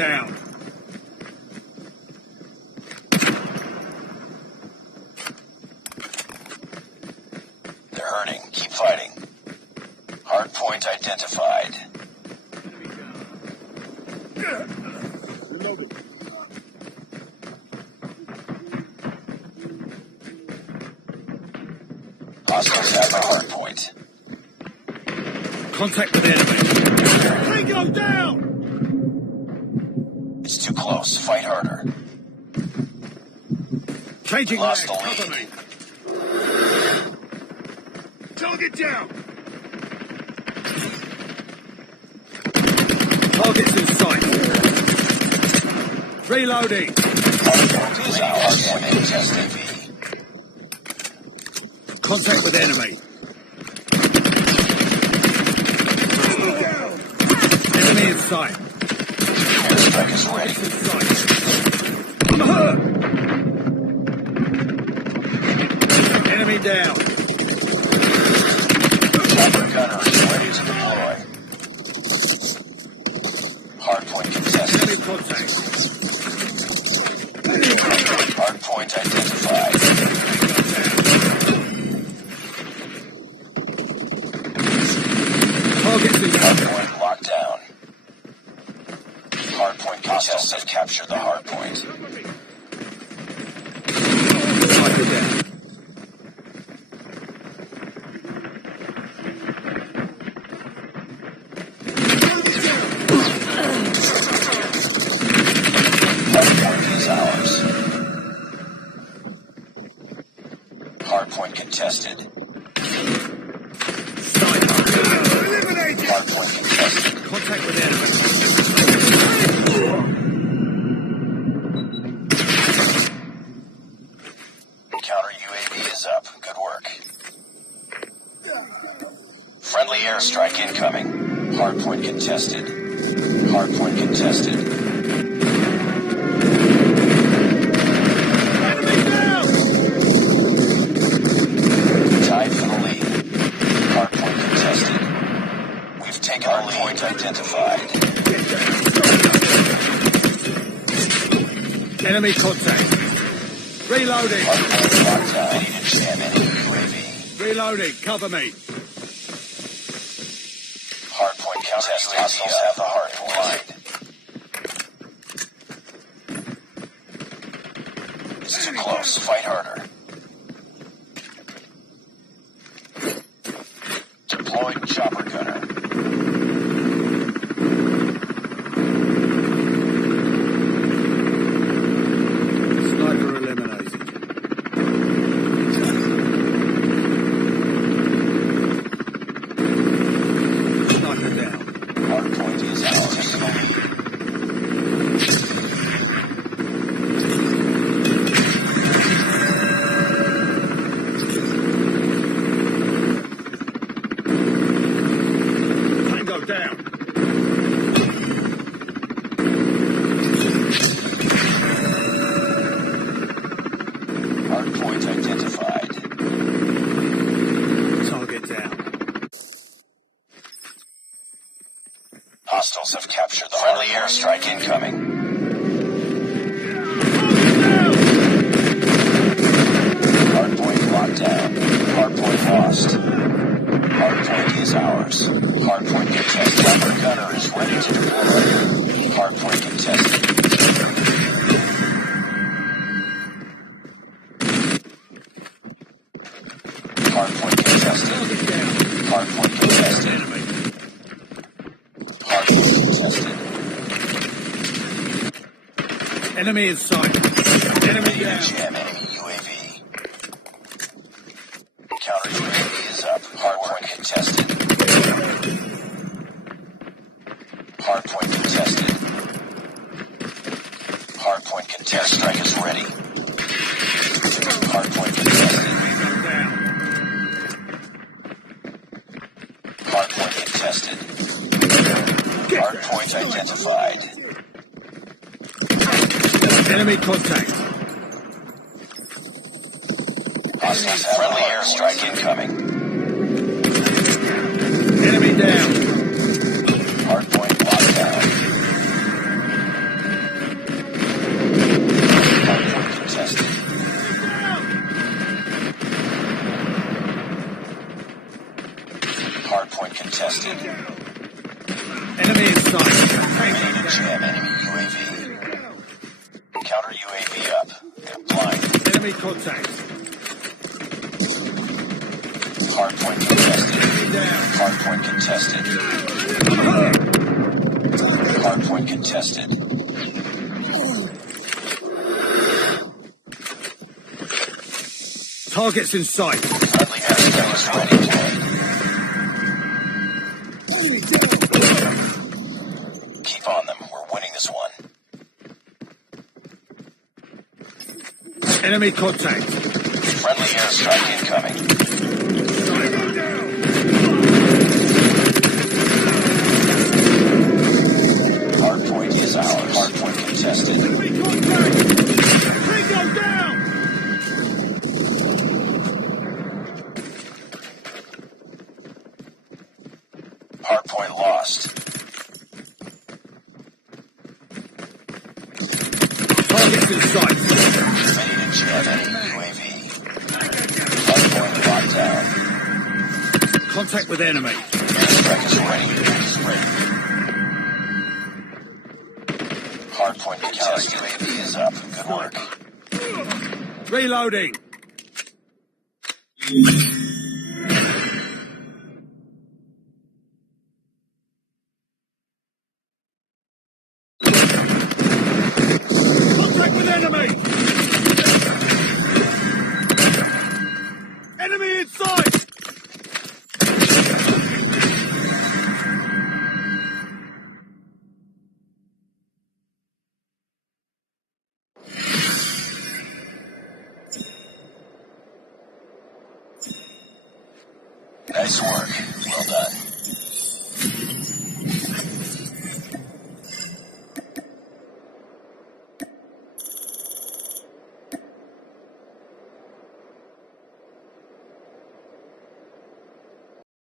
down. They're hurting. Keep fighting. Hard point identified. Hostiles have a hard point. Contact with the enemy. Tango down! It's too close. Fight harder. Changing Lost the legs. lead. Target down! Target's in sight. Reloading. Contact with enemy. Enemy in sight. Airstrike is ready. In sight. I'm hurt. Enemy down. Chopper gunner is ready to deploy. Hardpoint contested. Enemy contact. Hardpoint identified. Target's in sight. Hardpoint locked down. Hardpoint hostiles have captured the hardpoint. Sniper down. Hardpoint is ours. Hardpoint contested. Hardpoint contested. Contact with enemy. Counter UAV is up. Good work. Friendly airstrike incoming. Hardpoint contested. Hardpoint contested. Tied for the lead. Hardpoint contested. We've taken our point identified. Enemy contact. Reloading. Hardpoint locked down. Ready to jam enemy UAV. Reloading. Cover me. Hardpoint contested. Hostiles have the hardpoint. It's too close. Fight harder. Deploying chopper gunner. Sniper eliminated. Sniper down. Hardpoint is ours. Tango down. Hardpoint identified. Target down. Hostiles have captured the friendly airstrike incoming. Hardpoint locked down. Hardpoint lost. Hardpoint is ours. Hardpoint contested. Chopper gunner is ready to deploy. Hardpoint contested. Hardpoint contested. Hardpoint contested. Enemy. Hardpoint contested. Enemy in sight. Enemy down. Jam enemy UAV. Counter UAV is up. Hardpoint contested. Hardpoint contested. Hardpoint contested. Airstrike is ready. Hardpoint contested. Down. Hardpoint contested. Hardpoint identified. Enemy contact. Hostiles have friendly airstrike incoming. Enemy down. Hardpoint locked down. Enemy contact. Hardpoint contested. Enemy down. Hardpoint contested. Hardpoint contested. Targets in sight. Friendly airstrike is ready. Keep on them. We're winning this one. Enemy contact. Friendly airstrike incoming. Tango down. Hardpoint is ours. Hardpoint contested. Enemy contact. Tango down. Hardpoint lost. Targets in sight. Ready to jam any UAV. Hardpoint locked down. Contact with enemy. Airstrike is ready. Is ready. Hardpoint contested. UAV is up. Good work. Reloading. Contact with enemy. Enemy in sight. Nice work. Well done.